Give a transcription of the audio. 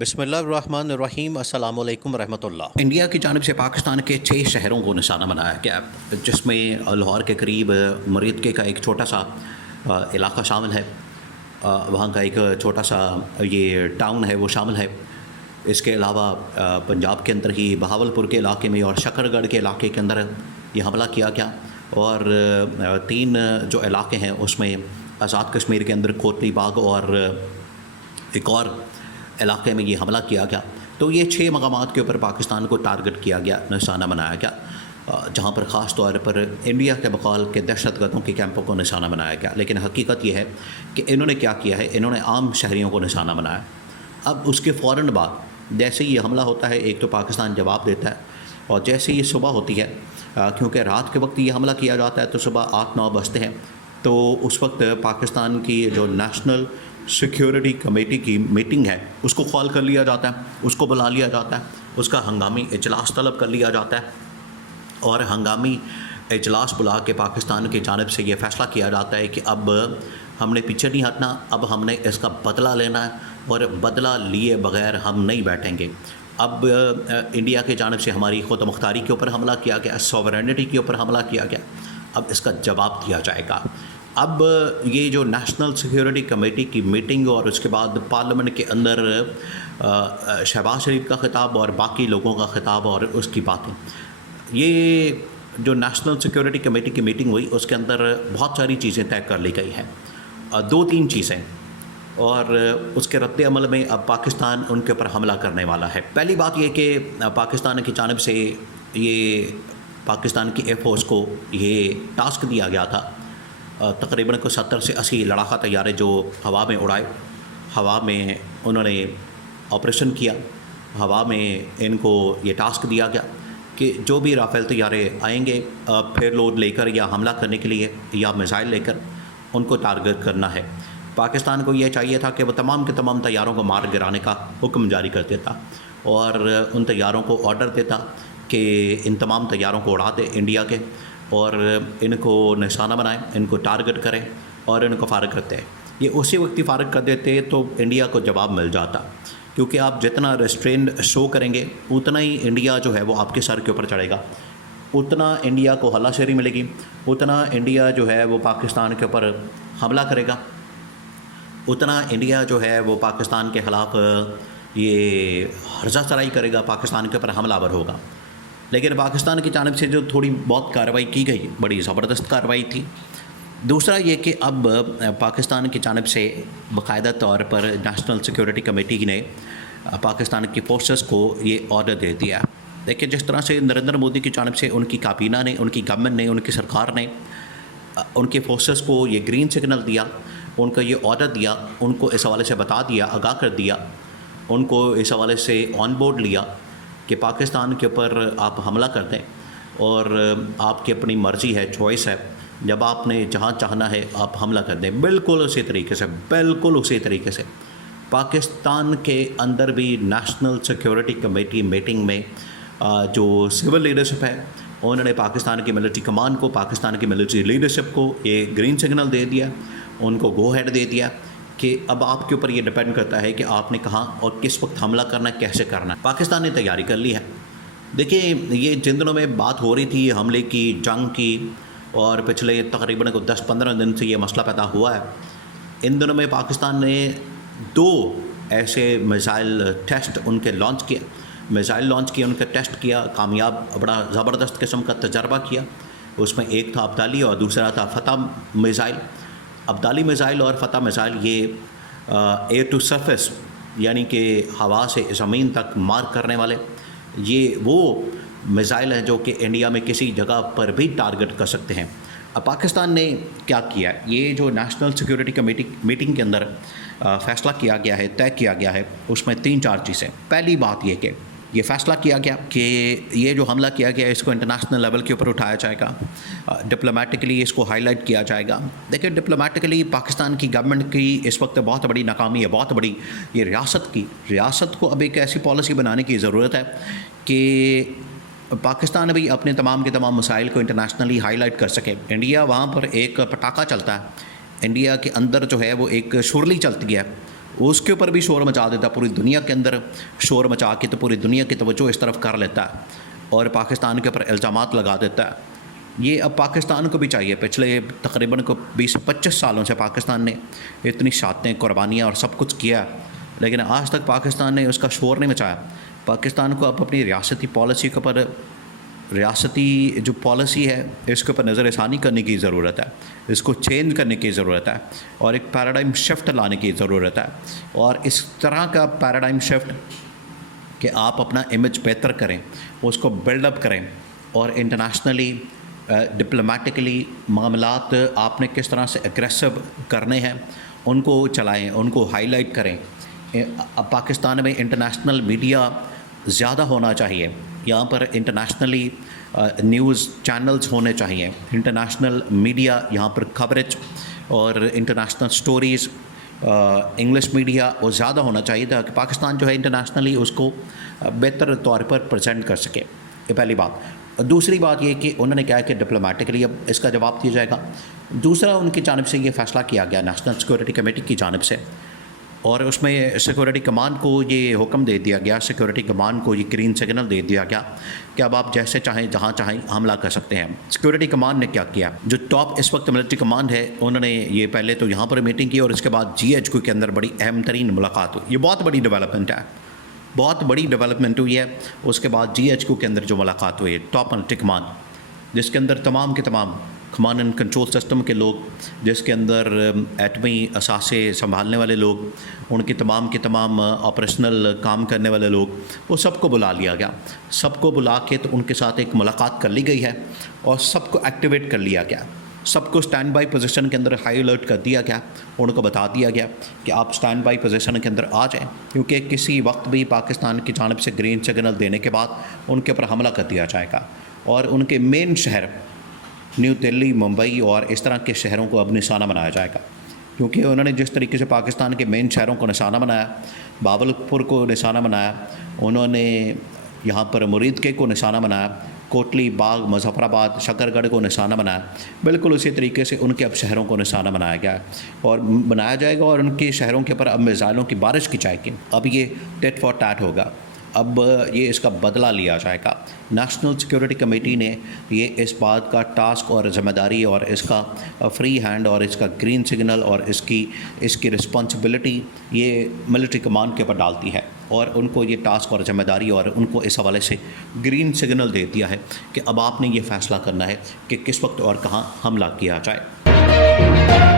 بسم اللہ الرحمن الرحیم، السلام علیکم ورحمۃ اللہ۔ انڈیا کی جانب سے پاکستان کے 6 شہروں کو نشانہ بنایا گیا، جس میں لاہور کے قریب مریدکے کا ایک چھوٹا سا علاقہ شامل ہے، وہاں کا ایک چھوٹا سا یہ ٹاؤن ہے وہ شامل ہے۔ اس کے علاوہ پنجاب کے اندر ہی بہاولپور کے علاقے میں اور شکر گڑھ کے علاقے کے اندر یہ حملہ کیا گیا، اور 3 جو علاقے ہیں اس میں آزاد کشمیر کے اندر کوٹلی باغ اور ایک اور علاقے میں یہ حملہ کیا گیا۔ تو یہ 6 مقامات کے اوپر پاکستان کو ٹارگٹ کیا گیا، نشانہ بنایا گیا، جہاں پر خاص طور پر انڈیا کے بقول کے دہشت گردوں کے کیمپوں کو نشانہ بنایا گیا۔ لیکن حقیقت یہ ہے کہ انہوں نے کیا کیا ہے، انہوں نے عام شہریوں کو نشانہ بنایا۔ اب اس کے فوراً بعد جیسے یہ حملہ ہوتا ہے، ایک تو پاکستان جواب دیتا ہے، اور جیسے یہ صبح ہوتی ہے، کیونکہ رات کے وقت یہ حملہ کیا جاتا ہے تو صبح 8-9 بجتے ہیں، تو اس وقت پاکستان کی جو نیشنل سیکیورٹی کمیٹی کی میٹنگ ہے اس کو کال کر لیا جاتا ہے، اس کو بلا لیا جاتا ہے، اس کا ہنگامی اجلاس طلب کر لیا جاتا ہے، اور ہنگامی اجلاس بلا کے پاکستان کی جانب سے یہ فیصلہ کیا جاتا ہے کہ اب ہم نے پیچھے نہیں ہٹنا، اب ہم نے اس کا بدلہ لینا ہے، اور بدلہ لیے بغیر ہم نہیں بیٹھیں گے۔ اب انڈیا کی جانب سے ہماری خود مختاری کے اوپر حملہ کیا گیا، سوورینٹی کے اوپر حملہ کیا گیا، اب اس کا جواب دیا جائے گا۔ اب یہ جو نیشنل سیکیورٹی کمیٹی کی میٹنگ اور اس کے بعد پارلیمنٹ کے اندر شہباز شریف کا خطاب اور باقی لوگوں کا خطاب اور اس کی باتیں، یہ جو نیشنل سیکیورٹی کمیٹی کی میٹنگ ہوئی اس کے اندر بہت ساری چیزیں طے کر لی گئی ہیں، 2-3 چیزیں، اور اس کے رد عمل میں اب پاکستان ان کے اوپر حملہ کرنے والا ہے۔ پہلی بات یہ کہ پاکستان کی جانب سے یہ پاکستان کی ایئر فورس کو یہ ٹاسک دیا گیا تھا، تقریباً 70 سے 80 لڑاکا طیارے جو ہوا میں اڑائے، ہوا میں انہوں نے آپریشن کیا، ہوا میں ان کو یہ ٹاسک دیا گیا کہ جو بھی رافیل طیارے آئیں گے پھر لوڈ لے کر یا حملہ کرنے کے لیے یا میزائل لے کر ان کو ٹارگٹ کرنا ہے۔ پاکستان کو یہ چاہیے تھا کہ وہ تمام کے تمام طیاروں کو مار گرانے کا حکم جاری کر دیتا، اور ان طیاروں کو آرڈر دیتا کہ ان تمام طیاروں کو اڑا دے انڈیا کے، اور ان کو نشانہ بنائیں، ان کو ٹارگٹ کریں اور ان کو فارغ کرتے ہیں۔ یہ اسی وقت ہی فارغ کر دیتے تو انڈیا کو جواب مل جاتا، کیونکہ آپ جتنا ریسٹرین شو کریں گے اتنا ہی انڈیا جو ہے وہ آپ کے سر کے اوپر چڑھے گا، اتنا انڈیا کو ہلا شیری ملے گی، اتنا انڈیا جو ہے وہ پاکستان کے اوپر حملہ کرے گا، اتنا انڈیا جو ہے وہ پاکستان کے خلاف یہ ہرزہ سرائی کرے گا، پاکستان کے اوپر حملہ آور ہوگا۔ لیکن پاکستان کی جانب سے جو تھوڑی بہت کارروائی کی گئی، بڑی زبردست کارروائی تھی۔ دوسرا یہ کہ اب پاکستان کی جانب سے باقاعدہ طور پر نیشنل سیکیورٹی کمیٹی نے پاکستان کی فورسز کو یہ آرڈر دے دیا۔ دیکھیں جس طرح سے نریندر مودی کی جانب سے ان کی کابینہ نے، ان کی گورنمنٹ نے، ان کی سرکار نے ان کے فورسز کو یہ گرین سگنل دیا، ان کا یہ آرڈر دیا، ان کو اس حوالے سے بتا دیا، آگاہ کر دیا، ان کو اس حوالے سے آن بورڈ لیا کہ پاکستان کے اوپر آپ حملہ کر دیں، اور آپ کی اپنی مرضی ہے، چوائس ہے، جب آپ نے جہاں چاہنا ہے آپ حملہ کر دیں۔ بالکل اسی طریقے سے پاکستان کے اندر بھی نیشنل سیکیورٹی کمیٹی میٹنگ میں جو سول لیڈرشپ ہے انہوں نے پاکستان کی ملٹری کمان کو، پاکستان کی ملٹری لیڈرشپ کو یہ گرین سگنل دے دیا، ان کو گو ہیڈ دے دیا کہ اب آپ کے اوپر یہ ڈیپینڈ کرتا ہے کہ آپ نے کہاں اور کس وقت حملہ کرنا ہے، کیسے کرنا ہے۔ پاکستان نے تیاری کر لی ہے۔ دیکھیں یہ جن دنوں میں بات ہو رہی تھی حملے کی، جنگ کی، اور پچھلے تقریباً 10-15 دن سے یہ مسئلہ پیدا ہوا ہے، ان دنوں میں پاکستان نے 2 ایسے میزائل ٹیسٹ ان کے لانچ کیے، ان کا ٹیسٹ کیا، کامیاب، بڑا زبردست قسم کا تجربہ کیا۔ اس میں ایک تھا ابدالی اور دوسرا تھا فتح میزائل۔ ابدالی میزائل اور فتح میزائل یہ ایئر ٹو سرفیس، یعنی کہ ہوا سے زمین تک مار کرنے والے، یہ وہ میزائل ہیں جو کہ انڈیا میں کسی جگہ پر بھی ٹارگٹ کر سکتے ہیں۔ اب پاکستان نے کیا کیا ہے، یہ جو نیشنل سیکیورٹی کمیٹی میٹنگ کے اندر فیصلہ کیا گیا ہے، طے کیا گیا ہے، اس میں 3-4 چیزیں۔ پہلی بات یہ کہ یہ فیصلہ کیا گیا کہ یہ جو حملہ کیا گیا اس کو انٹرنیشنل لیول کے اوپر اٹھایا جائے گا، ڈپلومیٹکلی اس کو ہائی لائٹ کیا جائے گا۔ دیکھیں ڈپلومیٹکلی پاکستان کی گورنمنٹ کی اس وقت بہت بڑی ناکامی ہے، بہت بڑی، یہ ریاست کو اب ایک ایسی پالیسی بنانے کی ضرورت ہے کہ پاکستان بھی اپنے تمام کے تمام مسائل کو انٹرنیشنلی ہائی لائٹ کر سکے۔ انڈیا وہاں پر ایک پٹاخہ چلتا ہے، انڈیا کے اندر جو ہے وہ ایک شرلی چلتی ہے، اس کے اوپر بھی شور مچا دیتا ہے، پوری دنیا کے اندر شور مچا کے تو پوری دنیا کی توجہ اس طرف کر لیتا ہے اور پاکستان کے اوپر الزامات لگا دیتا ہے۔ یہ اب پاکستان کو بھی چاہیے، پچھلے تقریباً 20-25 سالوں سے پاکستان نے اتنی شہادتیں، قربانیاں اور سب کچھ کیا، لیکن آج تک پاکستان نے اس کا شور نہیں مچایا۔ پاکستان کو اب اپنی ریاستی پالیسی کے اوپر، ریاستی جو پالیسی ہے اس کے اوپر نظر ثانی کرنے کی ضرورت ہے، اس کو چینج کرنے کی ضرورت ہے اور ایک پیراڈائم شفٹ لانے کی ضرورت ہے، اور اس طرح کا پیراڈائم شفٹ کہ آپ اپنا امیج بہتر کریں، اس کو بلڈ اپ کریں اور انٹرنیشنلی ڈپلومیٹکلی معاملات آپ نے کس طرح سے اگریسو کرنے ہیں ان کو چلائیں، ان کو ہائی لائٹ کریں۔ اب پاکستان میں انٹرنیشنل میڈیا زیادہ ہونا چاہیے، یہاں پر انٹرنیشنلی نیوز چینلز ہونے چاہیے، انٹرنیشنل میڈیا یہاں پر کوریج اور انٹرنیشنل سٹوریز، انگلش میڈیا وہ زیادہ ہونا چاہیے تاکہ پاکستان جو ہے انٹرنیشنلی اس کو بہتر طور پر پریزنٹ کر سکے۔ یہ پہلی بات۔ دوسری بات یہ کہ انہوں نے کہا کہ ڈپلومیٹکلی اب اس کا جواب دیا جائے گا۔ دوسرا ان کی جانب سے یہ فیصلہ کیا گیا نیشنل سیکورٹی کمیٹی کی جانب سے، اور اس میں سیکورٹی کمان کو یہ حکم دے دیا گیا، سیکورٹی کمان کو یہ گرین سگنل دے دیا گیا کہ اب آپ جیسے چاہیں جہاں چاہیں حملہ کر سکتے ہیں۔ سیکورٹی کمان نے کیا کیا، جو ٹاپ اس وقت ملٹری کمان ہے انہوں نے یہ پہلے تو یہاں پر میٹنگ کی اور اس کے بعد GHQ کے اندر بڑی اہم ترین ملاقات ہوئی۔ یہ بہت بڑی ڈیولپمنٹ ہے، بہت بڑی ڈیولپمنٹ ہوئی ہے۔ اس کے بعد GHQ کے اندر جو ملاقات ہوئی ہے ٹاپ ملٹری کمان، جس کے اندر تمام کے تمام کمان اینڈ کنٹرول سسٹم کے لوگ، جس کے اندر ایٹمی اثاثے سنبھالنے والے لوگ، ان کے تمام آپریشنل کام کرنے والے لوگ، وہ سب کو بلا لیا گیا۔ سب کو بلا کے تو ان کے ساتھ ایک ملاقات کر لی گئی ہے اور سب کو ایکٹیویٹ کر لیا گیا، سب کو سٹینڈ بائی پوزیشن کے اندر ہائی الرٹ کر دیا گیا، ان کو بتا دیا گیا کہ آپ سٹینڈ بائی پوزیشن کے اندر آ جائیں، کیونکہ کسی وقت بھی پاکستان کی جانب سے گرین سگنل دینے کے بعد ان کے اوپر حملہ کر دیا جائے گا، اور ان کے مین شہر نیو دلی، ممبئی اور اس طرح کے شہروں کو اب نشانہ بنایا جائے گا، کیونکہ انہوں نے جس طریقے سے پاکستان کے مین شہروں کو نشانہ بنایا، بہاولپور کو نشانہ بنایا، انہوں نے یہاں پر مرید کو نشانہ بنایا، کوٹلی باغ، مظفر آباد، شکر گڑھ کو نشانہ بنایا، بالکل اسی طریقے سے ان کے اب شہروں کو نشانہ بنایا گیا ہے اور بنایا جائے گا، اور ان کے شہروں کے اوپر اب میزائلوں کی بارش کی جائے گی۔ اب یہ ٹیٹ فار ٹیٹ ہوگا، اب یہ اس کا بدلہ لیا جائے گا۔ نیشنل سیکورٹی کمیٹی نے یہ اس بات کا ٹاسک اور ذمہ داری اور اس کا فری ہینڈ اور اس کا گرین سگنل اور اس کی رسپانسبلٹی یہ ملٹری کمان کے اوپر ڈالتی ہے، اور ان کو یہ ٹاسک اور ذمہ داری اور ان کو اس حوالے سے گرین سگنل دے دیا ہے کہ اب آپ نے یہ فیصلہ کرنا ہے کہ کس وقت اور کہاں حملہ کیا جائے۔